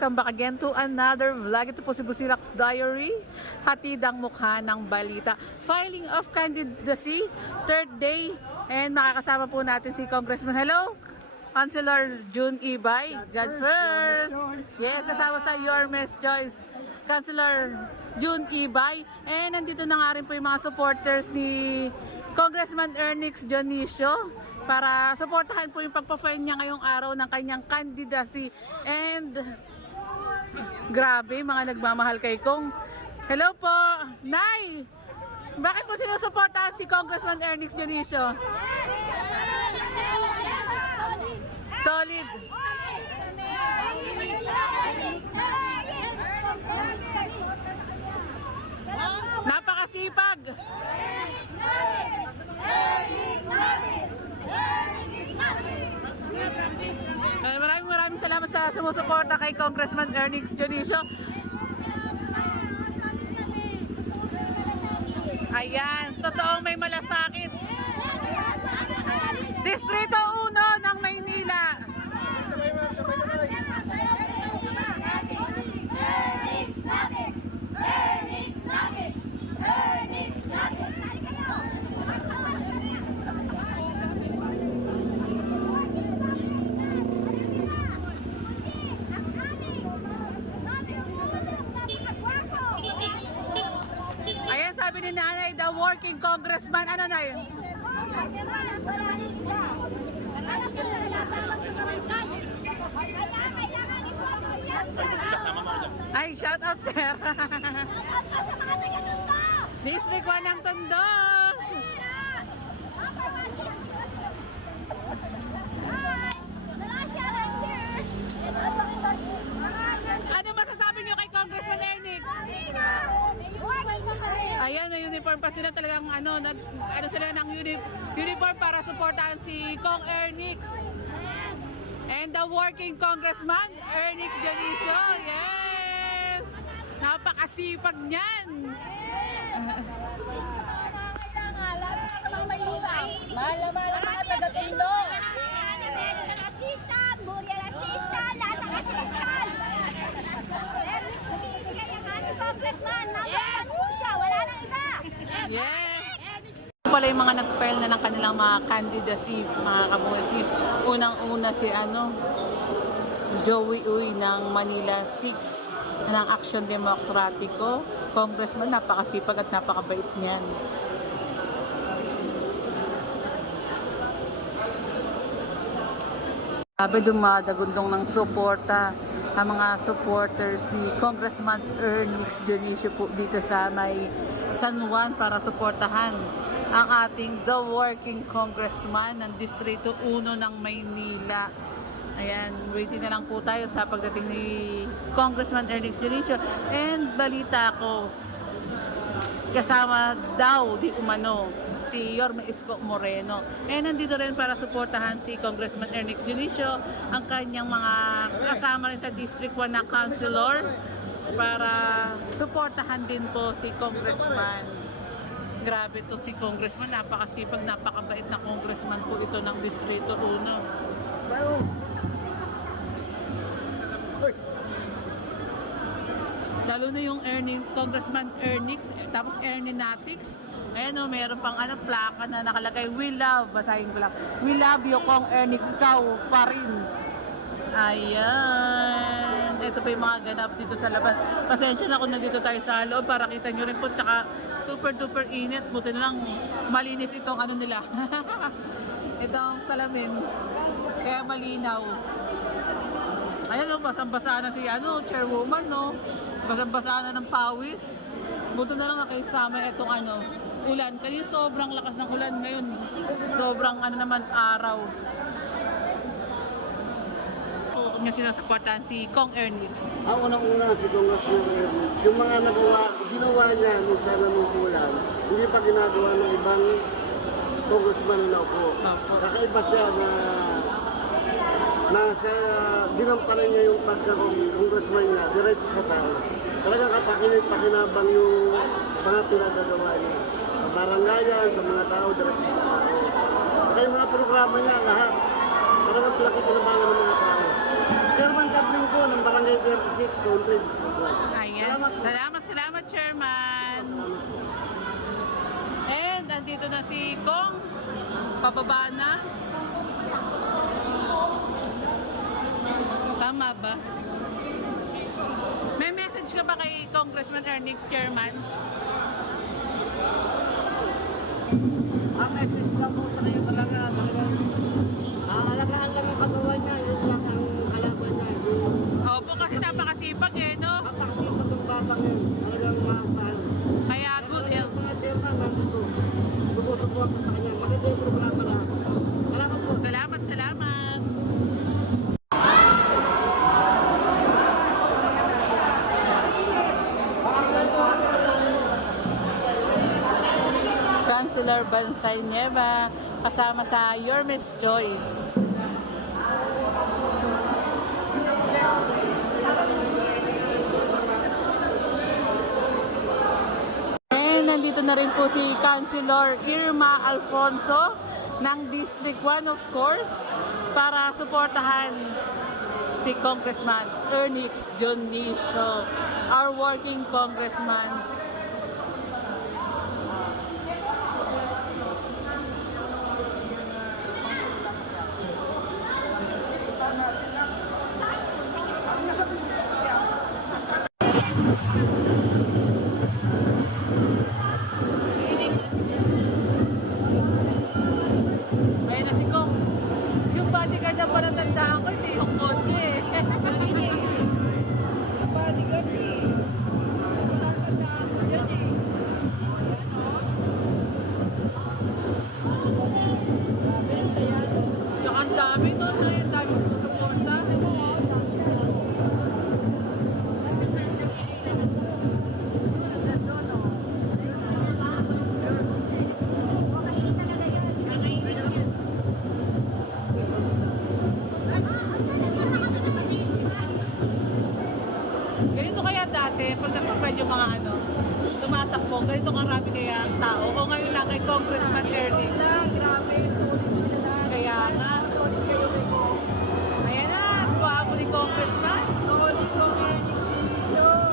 welcome back again to another vlog. Ito po si Busilak's Diary, hatid ang mukha ng balita. Filing of candidacy, third day, and makakasama po natin si Congressman. Hello, Councilor June Ibay. God first. Yes, kasama sa Your Miss Joyce, Councilor June Ibay. And nandito na nga rin po yung mga supporters ni Congressman Ernix Dionisio para suportahan po yung pagpa-file niya ngayong araw ng kanyang candidacy. And grabe, mga nagmamahal kay Kong. Hello po, Nay! Bakit po sinusuportahan si Congressman Ernix Dionisio? Solid! Napakasipag! Maraming salamat sa sumusuporta kay Congressman Ernix Dionisio. Ayan, totoong may malasakit. Distrito 1 ng Maynila. Ayan, sabi ni Nanay, the working congressman. Ano na yun? Ay, shout out, sir. District 1 ng Tondo. Ano masasabi niyo kay Congressman Ernix? Ayan, may uniform pa sila, talagang ano sila ng uniform para suportahan si Kong Ernix. And the working congressman, Ernix Dionisio. Yes! Napakasipag niyan. Mahal mga taga-Tondo. Yes! Pala yung mga nag-file na ng kanilang mga candidacy, mga kabusis. Unang-una si Joey Uy ng Manila 6 ng Action Demokratiko. Congressman, napakasipag at napakabait niyan. Sabi dumadagundong ng suporta ang mga supporters ni Congressman Ernix Dionisio po dito sa may San Juan para suportahan ang ating the working congressman ng Distrito 1 ng Maynila. Ayan, waiting na lang po tayo sa pagdating ni Congressman Ernix Dionisio. And balita ko, kasama daw di umano si Yorme Isko Moreno. And nandito rin para suportahan si Congressman Ernix Dionisio, ang kanyang mga kasama rin sa District 1 na councilor para suportahan din po si Congressman. Grabe to si Congressman, napakasipag, napakabait na congressman po ito ng Distrito 1. Lalo na yung Congressman Ernix, tapos Ernix. Ayan o, meron pang plaka na nakalagay, we love, basahin ko lang, we love you Kong Ernix, ikaw pa rin. Ayan, ito pa yung mga ganap dito sa labas. Pasensya na kung nandito tayo sa loob para kita nyo rin po, tsaka super duper init, buti na lang malinis itong nila. Itong salamin, kaya malinaw. Ayan o, basang-basa na si chairwoman, no? Basang-basa na ng pawis. Buti na lang nakaisama itong ulan. Kasi sobrang lakas ng ulan ngayon. Sobrang naman araw. Huwag niya sinasuportahan si Kong Ernix. Ang unang-una si Congressman Ernix, yung mga ginawa niya nung sana nung ulan, hindi pa ginagawa ng ibang congressman na naupo. Kakaiba siya na nasa ginampanan niya yung pagka-congressman niya, diretso sa tao. Talagang pakinabang yung mga pinagagawa niya. Sa barangayan, sa mga tao, diretso sa tao. Kaya yung mga programa niya, lahat, talagang pinakikinabangan ng mga tao. Chairman Kapling po ng Barangay 36, Zone 3, District 1. Ayan. Salamat, Chairman. And andito na si Kong. Pababa na. Tama ba? May message ka ba kay Congressman Ernix, Chairman? Ang message lang po sa kanya talaga, alagaan lang ang katawan niya, yun lang ang kalaban niya. Opo, kasi napakasipag eh, no? Kapakasipag ng batang yun, talagang maasahan. Kaya good health. Mga chairman, nandito, subo-suporta sa kanya. Maganda yung programa na. Salamat po. Salamat. Councilor Bansay Nieva kasama sa Your Miss Joyce. And nandito na rin po si Councilor Irma Alfonso ng District 1 of course para suportahan si Congressman Ernix Jonicio, our working congressman. Ayun na si Kong. Yung bodyguard na parang tandaan ko, hindi yung kotse eh. Bodyguard eh. Tsaka ang dami nun na yung dami sumusuporta. Ganito kaya dati, pag nagpapad yung mga tumatakbo, ganito karami kaya ang tao. O ngayon lang kay Congressman Ernix. Grabe, solid sila. Kaya nga. Solid kayo kayo. Ayan na, guwapo ni Congressman. Solid ko kaya Exhibition.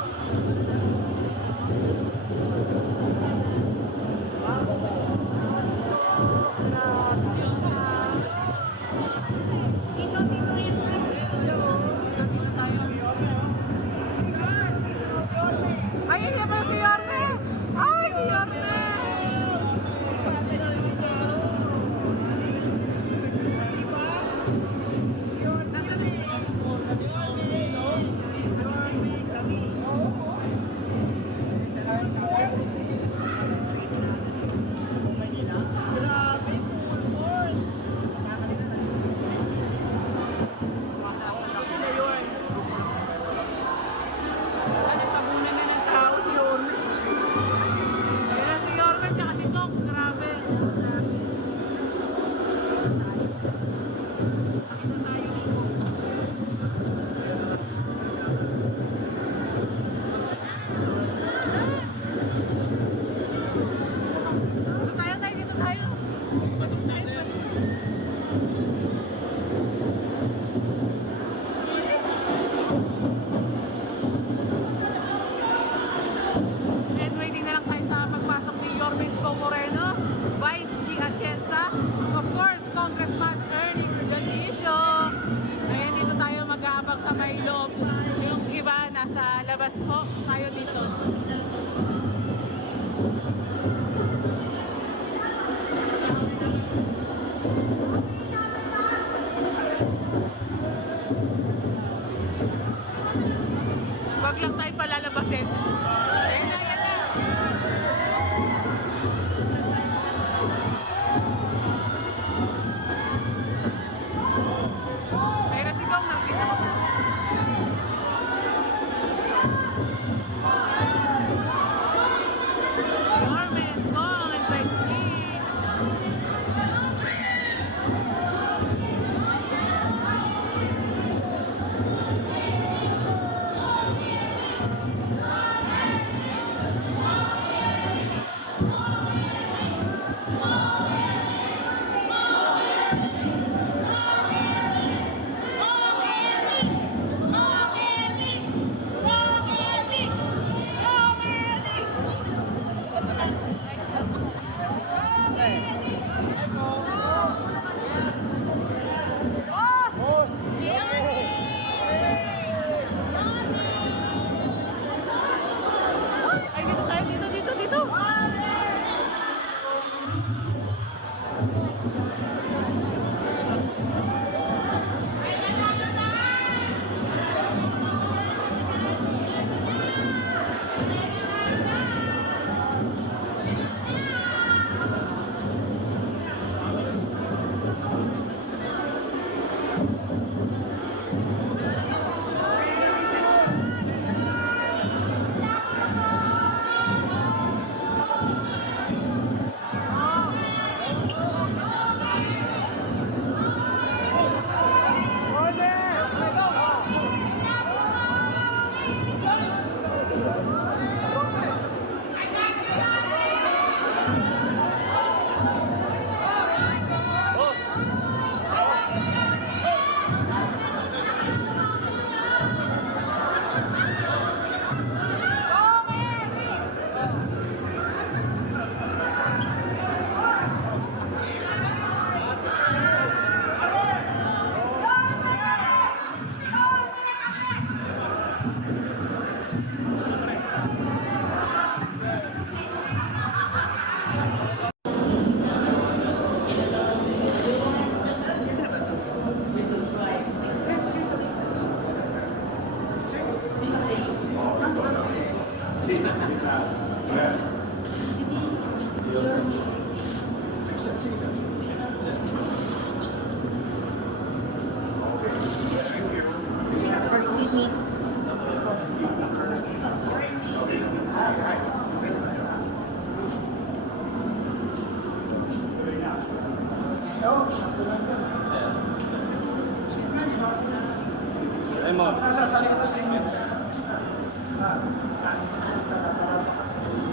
Dito tayo. Ay, hindi pala si Yorme! Ay, si Yorme! Nandun-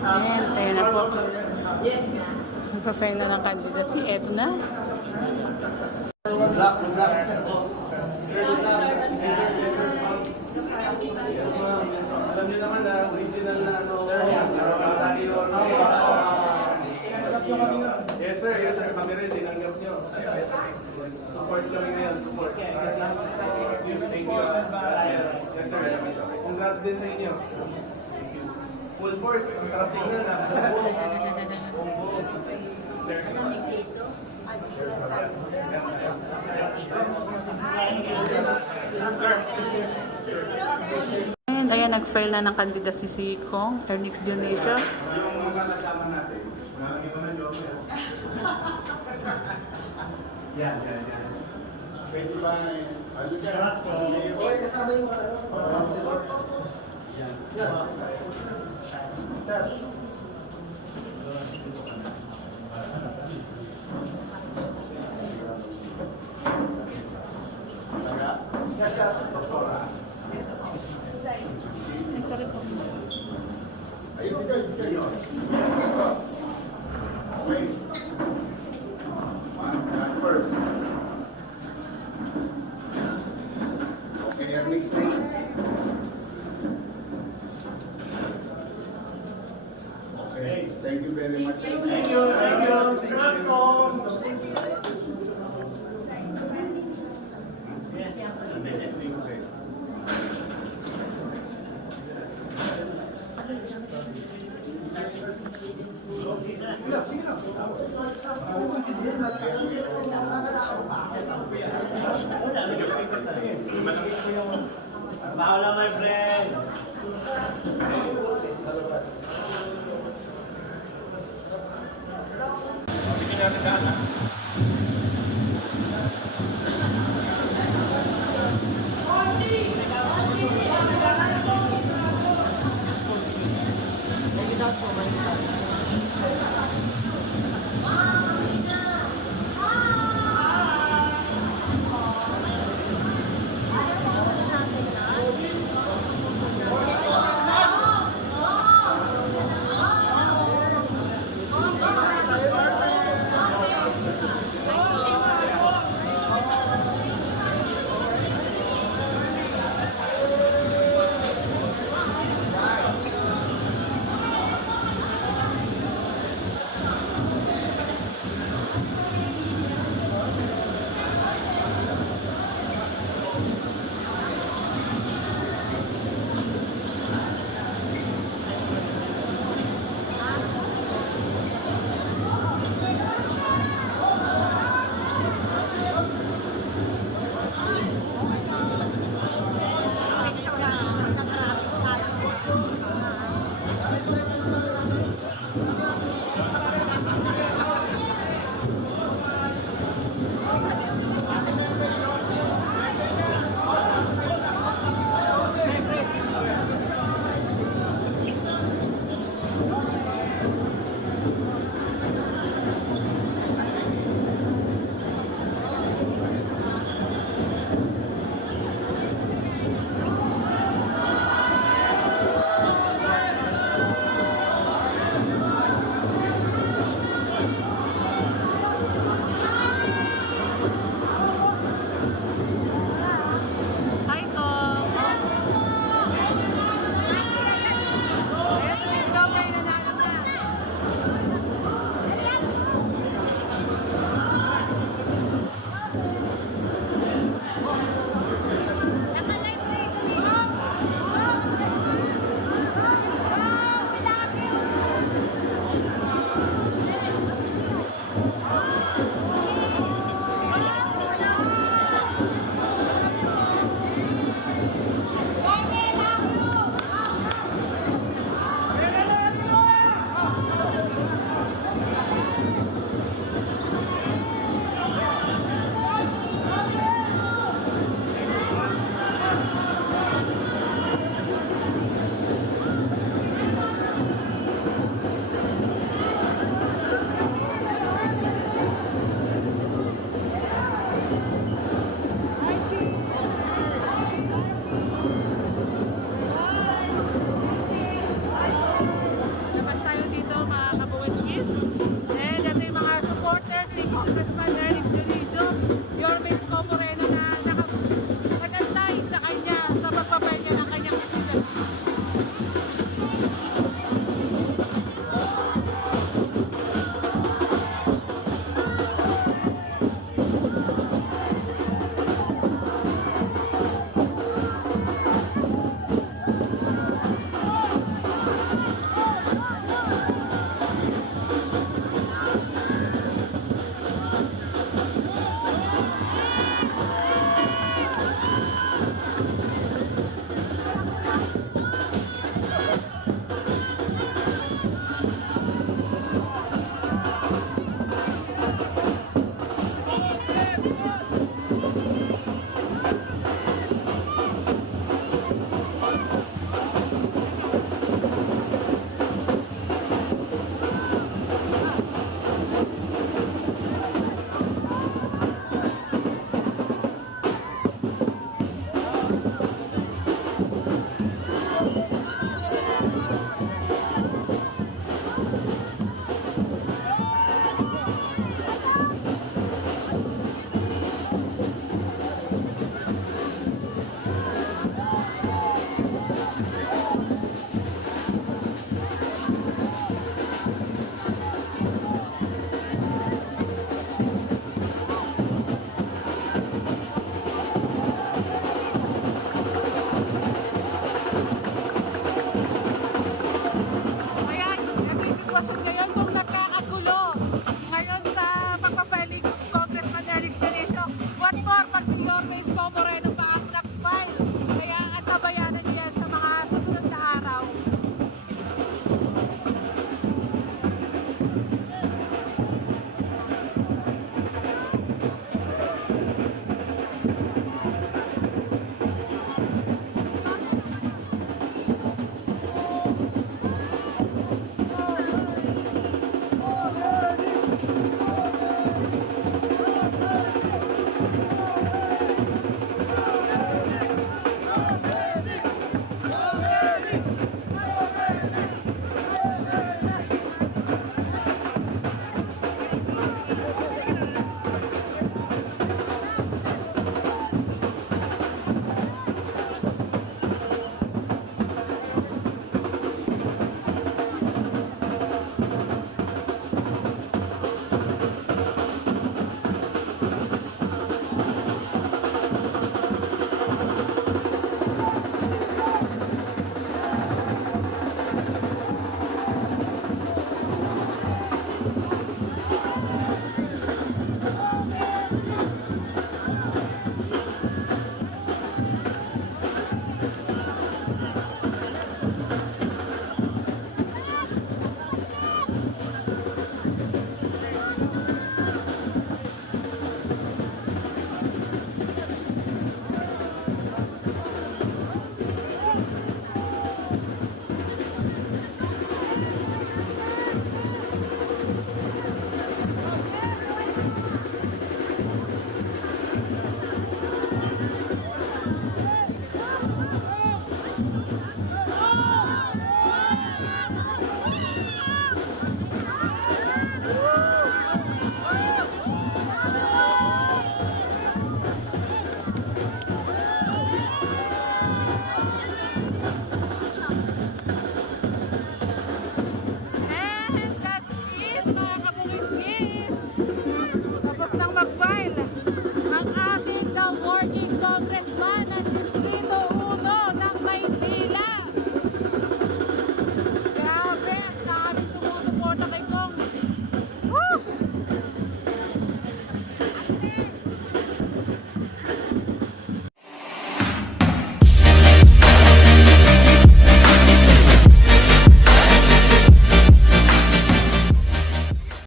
Ayan na po. Yes, nga. Magpa-file na ng candidacy. Eto na. Alam niyo naman na original na ano. Yes sir, kami rin, tinanggap niyo. Support kami ngayon, support. Thank you. Yes sir. Congrats din sa inyo. Full force, ang sarap tingnan na. And ayan, nag-file na ng candidacy si Kong, Ernix Dionisio. Yung mga kasama natin, marami mo na joke yan. Yan. Pwede ba, ano dyan? Okay, kasama yung Ay, sorry po. Ayun, ikaw. Cross. Okay. One first. Okay, your next name. Okay, thank you very much. Thank you. Congrats, Tom. Bawal lang, my friend. Bigyan natin daan, ha?